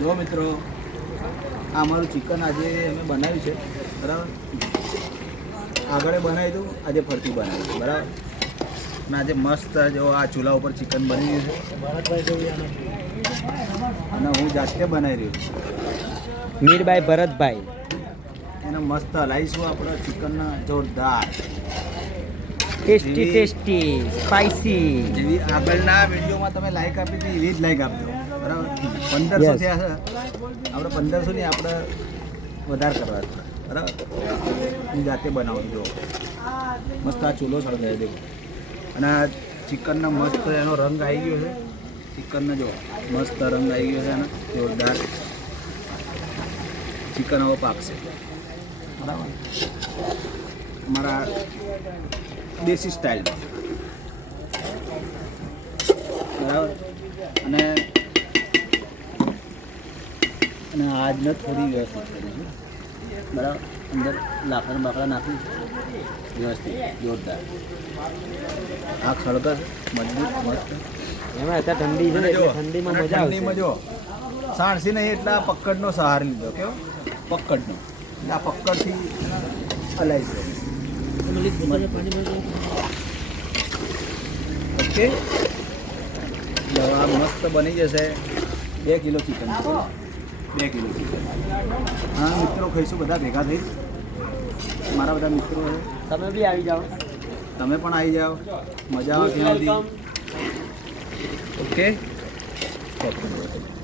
જો મિત્રો, આ અમારું ચિકન આજે અમે બનાવ્યું છે, બરાબર. આગળ બનાવી દઉં, આજે ફરતી બનાવી દઉં, બરાબર. અને આજે મસ્ત જો આ ચૂલા ઉપર ચિકન બની ગયું છે અને હું જાતે બનાવી રહ્યો છું. મીરભાઈ ભરતભાઈ એને મસ્ત હલાવીશું આપણે ચિકનના જોરદાર ટેસ્ટી સ્પાઈસી. જેવી આગળના વિડીયોમાં તમે લાઈક આપી હતી એવી જ લાઈક આપજો, બરાબર. 1500 થયા છે, આપણે 1500 ની આપણે વધારે કરવા છે, બરાબર. હું જાતે બનાવું જો મસ્ત આ ચૂલો સળગાવી દેવો અને આ ચિકનનો મસ્ત એનો રંગ આવી ગયો છે. ચિકનનો જો મસ્ત રંગ આવી ગયો છે એનો જોરદાર. ચિકન હવે પાકશે, બરાબર, અમારા દેશી સ્ટાઇલમાં, બરાબર. અને આજને થોડી વ્યવસ્થિત કરીશું, બરાબર. અંદર લાકડા બાકડા નાખી વ્યવસ્થિત જોરદાર. આ ખળગર મજબૂત મસ્ત. એમાં અત્યારે ઠંડી છે એટલે ઠંડીમાં મજા આવશે. ઠંડીમાં જો સાણસી નહીં એટલે આ પક્કડનો સહાર લીધો, કેવો પક્કડનો, એટલે આ પક્કડથી હલાવી છે. ઓકે, આ મસ્ત બની જશે. 2 કિલો ચિકન, 2 કિલો ચિકન. હા મિત્રો, ખાઈશું બધા ભેગા થઈ, મારા બધા મિત્રો છે. તમે બી આવી જાઓ, તમે પણ આવી જાઓ, મજા આવે ત્યાં સુધી. ઓકે.